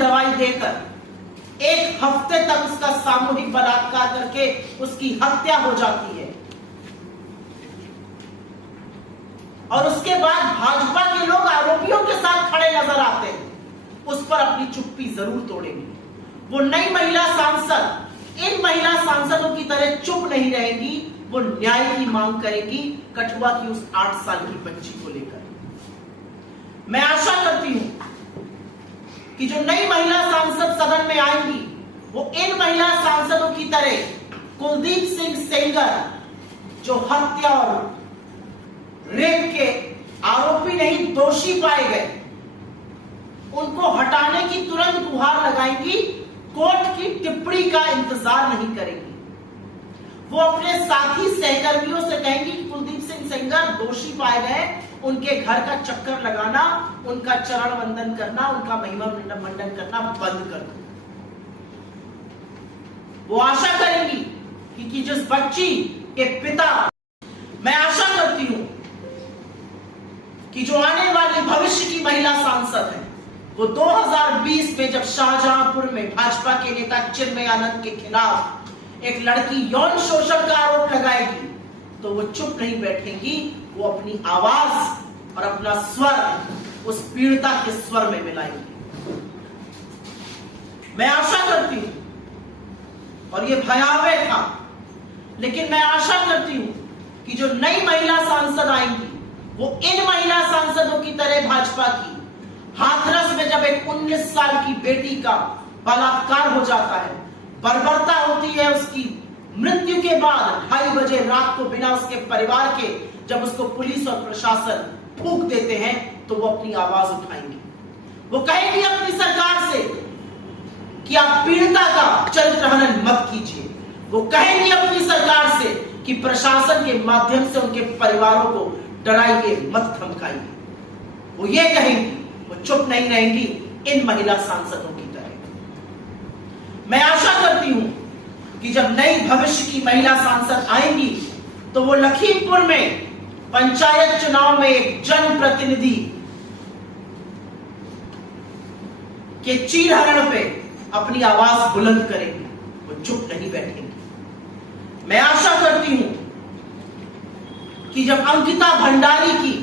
दवाई देकर 1 हफ्ते तक उसका सामूहिक बलात्कार करके उसकी हत्या हो जाती है। और उसके बाद भाजपा के लोग आरोपियों के साथ खड़े नजर आते हैं, उस पर अपनी चुप्पी जरूर तोड़ेंगे। वो नई महिला सांसद इन महिला सांसदों की तरह चुप नहीं रहेगी, वो न्याय की मांग करेगी कठुआ की उस 8 साल की बच्ची को लेकर। मैं आशा करती हूं कि जो नई महिला सांसद सदन में आएंगी वो इन महिला सांसदों की तरह कुलदीप सिंह सेंगर, जो हत्या और रेप के आरोपी नहीं दोषी पाए गए, उनको हटाने की तुरंत गुहार लगाएंगी, कोर्ट की टिप्पणी का इंतजार नहीं करेंगी। वो अपने साथी सहकर्मियों से कहेंगी कि कुलदीप सिंह सेंगर दोषी पाए गए, उनके घर का चक्कर लगाना, उनका चरण वंदन करना, उनका महिमा मंडन करना बंद कर दो। वो आशा करेंगी कि जिस बच्ची के पिता, मैं आशा करती हूं कि जो आने वाली भविष्य की महिला सांसद है वो 2020 में जब शाहजहांपुर में भाजपा के नेता चिन्मय आनंद के खिलाफ एक लड़की यौन शोषण का आरोप लगाएगी तो वो चुप नहीं बैठेंगी, वो अपनी आवाज और अपना स्वर उस पीड़िता के स्वर में मिलाएंगी। मैं आशा करती हूं, और ये भयावह था, लेकिन मैं आशा करती हूं कि जो नई महिला सांसद आएंगी वो इन महिला सांसदों की तरह भाजपा की हाथरस में जब एक 19 साल की बेटी का बलात्कार हो जाता है, बर्बरता होती है, उसकी मृत्यु के बाद 2:30 बजे रात को बिना उसके परिवार के जब उसको पुलिस और प्रशासन फूंक देते हैं तो वो अपनी आवाज उठाएंगे। वो कहेंगे अपनी सरकार से कि आप पीड़िता का चरित्र हनन मत कीजिए। वो कहेंगे अपनी सरकार से कि प्रशासन के माध्यम से उनके परिवारों को डराइए मत, धमकाइए। वो ये कहेंगी, वो चुप नहीं रहेंगी इन महिला सांसदों की तरह। मैं आशा करती हूं कि जब नई भविष्य की महिला सांसद आएंगी तो वो लखीमपुर में पंचायत चुनाव में एक जनप्रतिनिधि के चीरहरण पे अपनी आवाज बुलंद करेंगी, वो चुप नहीं बैठेंगी। मैं आशा करती हूं कि जब अंकिता भंडारी की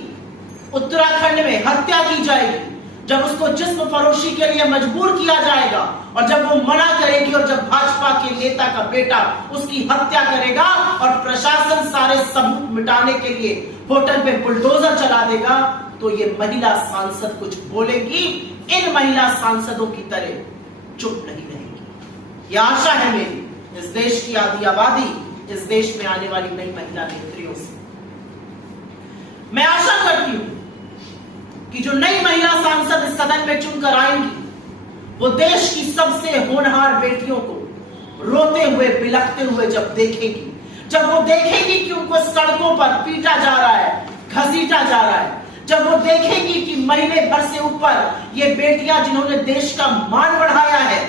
उत्तराखंड में हत्या की जाएगी, जब उसको जिस्म फरोशी के लिए मजबूर किया जाएगा और जब वो मना करेगी और जब भाजपा के नेता का बेटा उसकी हत्या करेगा और प्रशासन सारे सबूत मिटाने के लिए होटल पे बुलडोजर चला देगा तो ये महिला सांसद कुछ बोलेगी, इन महिला सांसदों की तरह चुप नहीं रहेगी। यह आशा है मेरी इस देश की आधी आबादी, इस देश में आने वाली नई महिला नेत्रियों से। मैं आशा करती हूं कि जो नई महिला सांसद इस सदन में चुनकर आएंगी वो देश की सबसे होनहार बेटियों को रोते हुए बिलखते हुए जब देखेगी, जब वो देखेगी कि उनको सड़कों पर पीटा जा रहा है, घसीटा जा रहा है, जब वो देखेगी कि महीने भर से ऊपर ये बेटियां जिन्होंने देश का मान बढ़ाया है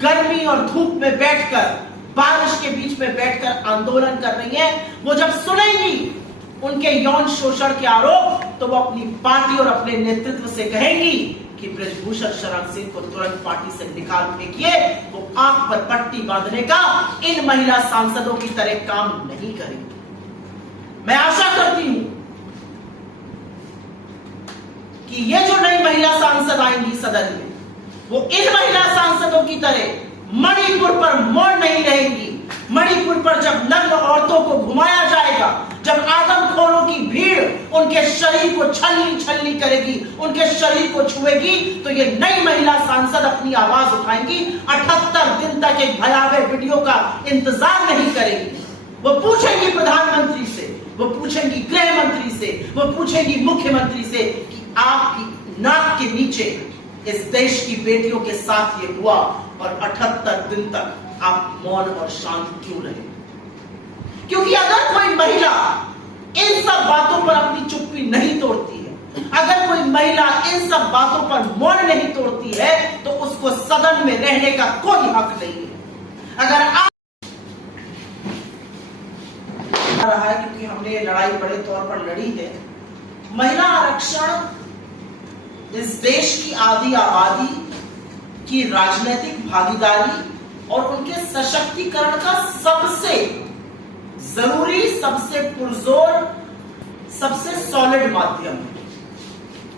गर्मी और धूप में बैठकर, बारिश के बीच में बैठकर आंदोलन कर रही है, वो जब सुनेंगी उनके यौन शोषण के आरोप तो वो अपनी पार्टी और अपने नेतृत्व से कहेंगी कि बृजभूषण शरण सिंह को तुरंत पार्टी से निकाल फेंकिए। वो आंख पर पट्टी बांधने का इन महिला सांसदों की तरह काम नहीं करेंगी। मैं आशा करती हूं कि ये जो नई महिला सांसद आएंगी सदन में वो इन महिला सांसदों की तरह मणिपुर पर मौन नहीं रहेंगी। मणिपुर पर जब नग्न औरतों को घुमाया जाएगा, जब आदमखोरों की भीड़ उनके शरीर को छलनी करेगी, उनके शरीर को छुएगी, तो ये नई महिला सांसद अपनी आवाज उठाएंगी। 78 दिन तक एक भयावह वीडियो का इंतजार नहीं करेंगी। वो पूछेंगी प्रधानमंत्री से, वो पूछेंगी गृह मंत्री से, वो पूछेंगी मुख्यमंत्री से कि आपकी नाक के नीचे इस देश की बेटियों के साथ ये हुआ और 78 दिन तक आप मौन और शांत क्यों रहे? क्योंकि अगर कोई महिला इन सब बातों पर अपनी चुप्पी नहीं तोड़ती है, अगर कोई महिला इन सब बातों पर मौन नहीं तोड़ती है तो उसको सदन में रहने का कोई हक नहीं है। अगर आप रहा है क्योंकि हमने ये लड़ाई बड़े तौर पर लड़ी है, महिला आरक्षण इस देश की आधी आबादी की राजनीतिक भागीदारी और उनके सशक्तिकरण का सबसे जरूरी, सबसे पुरजोर, सबसे सॉलिड माध्यम है।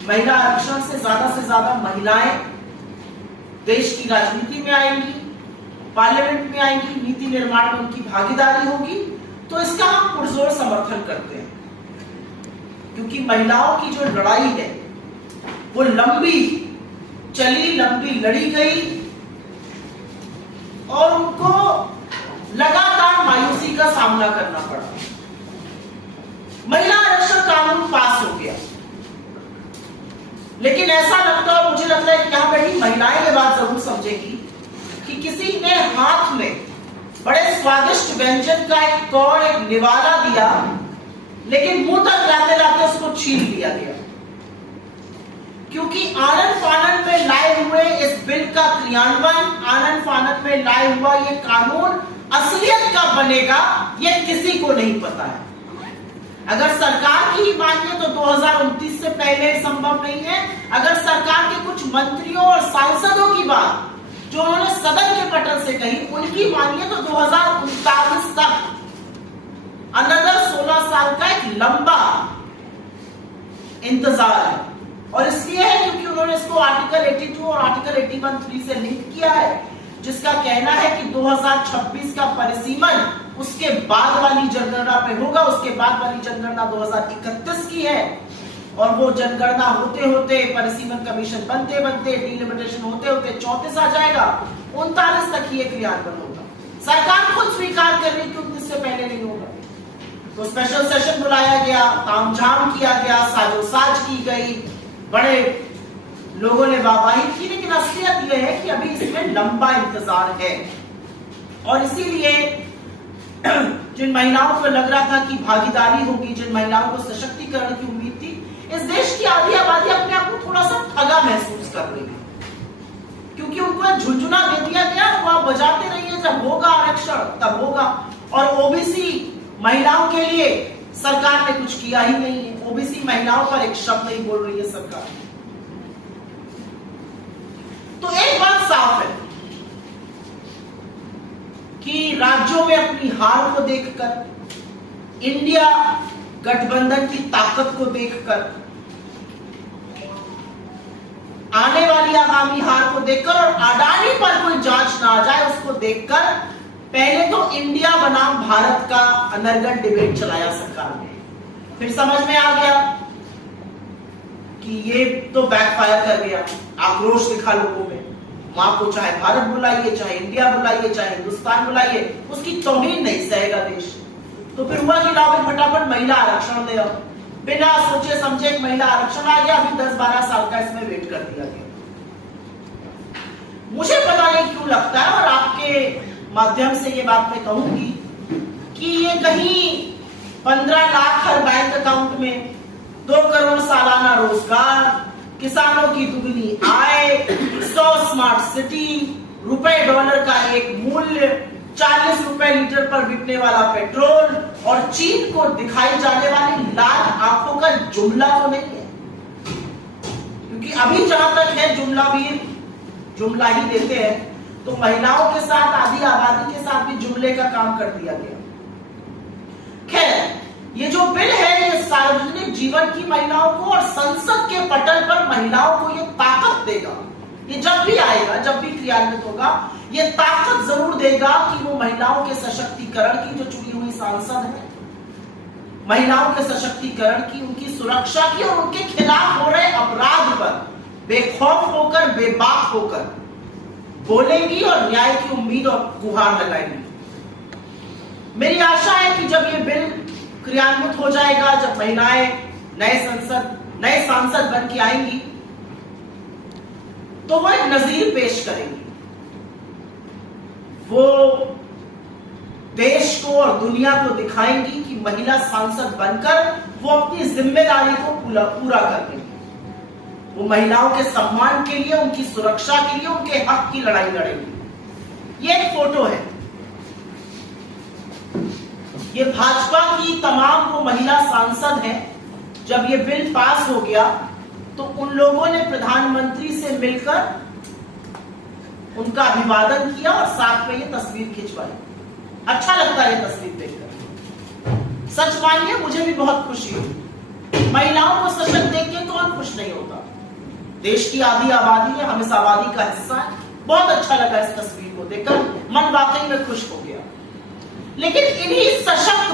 महिला आरक्षण से ज्यादा महिलाएं देश की राजनीति में आएंगी, पार्लियामेंट में आएंगी, नीति निर्माण में उनकी भागीदारी होगी, तो इसका हम पुरजोर समर्थन करते हैं। क्योंकि महिलाओं की जो लड़ाई है वो लंबी चली, लंबी लड़ी गई और उनको लगातार मायूसी का सामना करना पड़ा। महिला आरक्षण कानून पास हो गया, लेकिन ऐसा लगता है, मुझे लगता है कि यहां बैठी महिलाएं ये बात जरूर समझेगी कि किसी ने हाथ में बड़े स्वादिष्ट व्यंजन का एक कौड़, एक निवाला दिया, लेकिन मुंह तक लाते लाते उसको छीन लिया गया। क्योंकि आनन फानन में लाए हुए इस बिल का क्रियान्वयन, आनन फानन में लाए हुआ ये कानून असलियत कब बनेगा ये किसी को नहीं पता है। अगर सरकार की ही मानिए तो 2029 से पहले संभव नहीं है। अगर सरकार के कुछ मंत्रियों और सांसदों की बात जो उन्होंने सदन के पटल से कही उनकी मानिए तो 2039 तक, अनदर 16 साल का एक लंबा इंतजार है। और इसलिए है क्योंकि उन्होंने इसको आर्टिकल 82 और आर्टिकल 81(3) से लिंक किया है, जिसका कहना है कि 2026 का परिसीमन उसके बाद वाली जनगणना पे होगा। उसके बाद वाली जनगणना 2031 की है और वो जनगणना होते होते, परिसीमन कमीशन बनते बनते, डिलिमिटेशन होते होते 34 आ जाएगा, 39 तक ये क्रियान्वयन होगा। सरकार खुद स्वीकार कर रही कि 19 से पहले नहीं होगा। तो स्पेशल सेशन बुलाया गया, तामझाम किया गया, साजोसाज की गई, बड़े लोगों ने वाहवाही की, लेकिन असलियत यह है कि अभी इसमें लंबा इंतजार है। और इसीलिए जिन महिलाओं को लग रहा था कि भागीदारी होगी, जिन महिलाओं को सशक्तिकरण की उम्मीद थी, इस देश की आधी आबादी अपने आप को थोड़ा सा ठगा महसूस कर रही है। क्योंकि उनको झुंझुना दे दिया गया, वो आप बजाते रहिए, जब होगा आरक्षण तब होगा। और ओबीसी महिलाओं के लिए सरकार ने कुछ किया ही नहीं है। ओबीसी महिलाओं पर एक शब्द नहीं बोल रही है सरकार। तो एक बात साफ है कि राज्यों में अपनी हार को देखकर, इंडिया गठबंधन की ताकत को देखकर, आने वाली आगामी हार को देखकर और अडानी पर कोई जांच ना आ जाए उसको देखकर, पहले तो इंडिया बनाम भारत का अनर्गल डिबेट चलाया सरकार ने। फिर समझ में आ गया कि ये तो बैकफायर कर गया, आक्रोश दिखा लोगों में। मां को चाहे भारत बुलाइए, चाहे इंडिया बुलाइए, चाहे हिंदुस्तान बुलाइए, उसकी तौहीन नहीं सहेगा देश। तो फिर हुआ कि लाओ फटाफट महिला आरक्षण दे। बिना सोचे समझे एक महिला आरक्षण आ गया, अभी 10-12 साल का इसमें वेट कर दिया गया। मुझे पता नहीं क्यों लगता है, और आपके माध्यम से ये बात मैं कहूंगी कि ये कहीं 15 लाख हर बैंक अकाउंट में, 2 करोड़ सालाना रोजगार, किसानों की दुगनी आय, 100 स्मार्ट सिटी, रुपए डॉलर का एक मूल्य, 40 रुपए लीटर पर बिकने वाला पेट्रोल और चीन को दिखाई जाने वाली लाल आंखों का जुमला तो नहीं है। क्योंकि अभी जहां तक है जुमला भी जुमला ही देते हैं, तो महिलाओं के साथ, आधी आबादी के साथ भी जुमले का काम कर दिया गया। खैर, ये जो बिल है ये सार्वजनिक जीवन की महिलाओं को और संसद के पटल पर महिलाओं को ये ताकत देगा। ये जब भी आएगा, जब भी क्रियान्वित होगा, ये ताकत जरूर देगा कि वो महिलाओं के सशक्तिकरण की, जो चुनी हुई सांसद है, महिलाओं के सशक्तिकरण की, उनकी सुरक्षा की और उनके खिलाफ हो रहे अपराध पर बेखौफ होकर, बेबाक होकर बोलेंगी और न्याय की उम्मीद और गुहार लगाएंगी। मेरी आशा है कि जब ये बिल क्रियान्वित हो जाएगा, जब महिलाएं नए सांसद बन के आएंगी, तो वो एक नजीर पेश करेंगी। वो देश को और दुनिया को दिखाएंगी कि महिला सांसद बनकर वो अपनी जिम्मेदारी को पूरा कर लेंगी। वो महिलाओं के सम्मान के लिए, उनकी सुरक्षा के लिए, उनके हक की लड़ाई लड़ेंगी। ये एक फोटो है, ये भाजपा की तमाम वो महिला सांसद हैं। जब ये बिल पास हो गया तो उन लोगों ने प्रधानमंत्री से मिलकर उनका अभिवादन किया और साथ में ये तस्वीर खिंचवाई। अच्छा लगता है ये तस्वीर देखकर। सच मानिए मुझे भी बहुत खुशी हुई। महिलाओं को सशक्त देख के कौन खुश नहीं होता। देश की आधी आबादी है, हम इस आबादी का हिस्सा है। बहुत अच्छा लगा इस तस्वीर को देखकर, मन वाकई में खुश हो गया। लेकिन इन्हीं सशक्त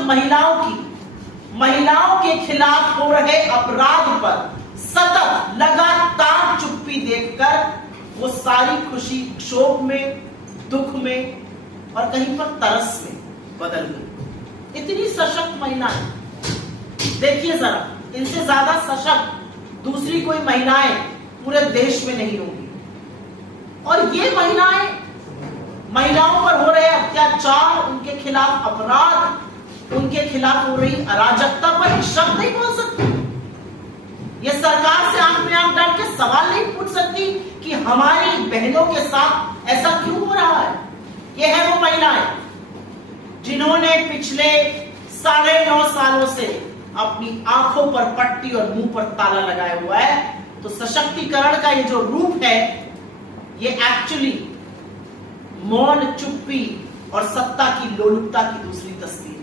महिलाओं के खिलाफ हो रहे अपराध पर सतत लगातार चुप्पी देखकर वो सारी खुशी क्षोभ में, दुख में और कहीं पर तरस में बदल गई। इतनी सशक्त महिलाएं, देखिए जरा, इनसे ज्यादा सशक्त दूसरी कोई महिलाएं पूरे देश में नहीं होंगी। और ये महिलाओं पर हो रहे अत्याचार, उनके खिलाफ अपराध, उनके खिलाफ हो रही अराजकता पर एक शब्द नहीं बोल सकती। ये सरकार से आंख में आंख डाल के सवाल नहीं पूछ सकती कि हमारी बहनों के साथ ऐसा क्यों हो रहा है। ये है वो महिलाएं जिन्होंने पिछले 9.5 सालों से अपनी आंखों पर पट्टी और मुंह पर ताला लगाया हुआ है। तो सशक्तिकरण का ये जो रूप है, ये एक्चुअली मौन, चुप्पी और सत्ता की लोलुपता की दूसरी तस्वीर है।